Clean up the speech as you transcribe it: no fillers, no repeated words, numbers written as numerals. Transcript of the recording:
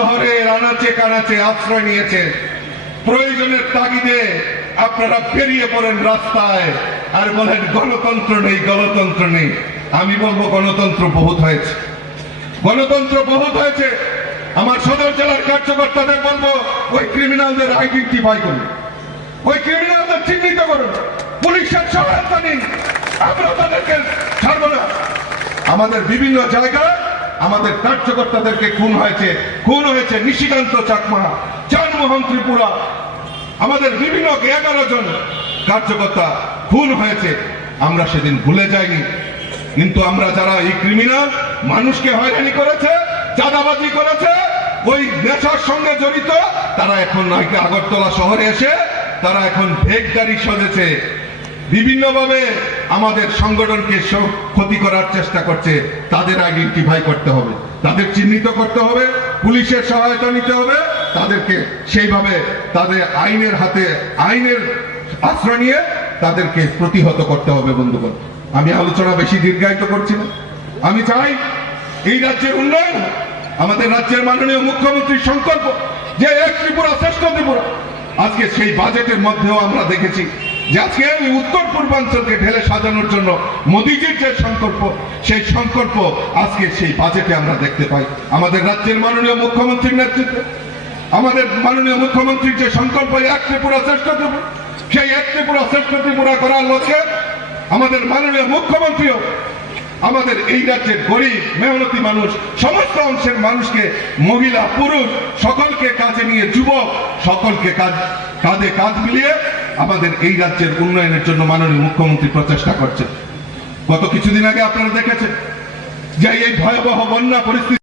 শহরের আনাচে কানাচে আশ্রয় নিয়েছে। প্রয়োজনের তাগিদে আপনারা বেরিয়ে পড়েন রাস্তায় আর বলেন গণতন্ত্র নেই, গণতন্ত্র নেই। আমি বলবো গণতন্ত্র বহুত হয়েছে, গণতন্ত্র বহুত হয়েছে। আমার সদর জেলার কার্যকর্তাদের বলবো ওই ক্রিমিনালদের আইডেন্টিফাই করুন, ওই ক্রিমিনালদের চিহ্নিত করুন, পুলিশের সহায়তা নিন, আমরা তাদেরকে ছাড়বো না। আমাদের বিভিন্ন জায়গায় আমাদের কার্যকর্তাদেরকে খুন হয়েছে নিশিকান্ত চাকমা, চানমোহন ত্রিপুরা, আমাদের বিভিন্ন 11 জন কার্যকর্তা খুন হয়েছে। আমরা সেদিন ভুলে যাইনি, কিন্তু আমরা যারা এই ক্রিমিনাল মানুষকে হয়রানি করেছে, চাঁদাবাজি করেছে, ওই নেশার সঙ্গে জড়িত, তারা এখন আগরতলা শহরে এসে তারা এখন ভেগদারি সাজেছে, বিভিন্নভাবে আমাদের সংগঠনকে ক্ষতি করার চেষ্টা করছে। তাদের আইডেন্টিফাই করতে হবে, তাদের চিহ্নিত করতে হবে, পুলিশের সহায়তা নিতে হবে, তাদেরকে সেইভাবে তাদের আইনের আশ্রয় নিয়ে তাদেরকে প্রতিহত করতে হবে। বন্ধুগণ, আমি আলোচনা বেশি দীর্ঘায়িত করছি না। আমি চাই এই রাজ্যের উন্নয়ন, আমাদের রাজ্যের মাননীয় মুখ্যমন্ত্রীর সংকল্প যে এক ত্রিপুরা শ্রেষ্ঠ ত্রিপুরা। আজকে সেই বাজেটের মধ্যেও আমরা দেখেছি যে আজকে এই উত্তর পূর্বাঞ্চলকে ঢেলে সাজানোর জন্য মোদীজির যে সংকল্প, সেই সংকল্প আজকে সেই বাজেটে আমরা দেখতে পাই। আমাদের রাজ্যের মাননীয় মুখ্যমন্ত্রীর নেতৃত্বে আমাদের মাননীয় মুখ্যমন্ত্রীর যে সংকল্প এক ত্রিপুরা শ্রেষ্ঠ ত্রিপুরা, সেই এক ত্রিপুরা শ্রেষ্ঠ ত্রিপুরা করার লক্ষ্যে আমাদের মাননীয় মুখ্যমন্ত্রীও আমাদের এই রাজ্যের গরিব মেহনতি মানুষ, সমস্ত অংশের মানুষকে, মহিলা পুরুষ সকলকে কাজে নিয়ে, যুবক সকলকে কাঁধে কাঁধ মিলিয়ে আমাদের এই রাজ্যের উন্নয়নের জন্য মাননীয় মুখ্যমন্ত্রী প্রচেষ্টা করছেন। গত কিছুদিন আগে আপনারা দেখেছেন যে এই ভয়াবহ বন্যা পরিস্থিতি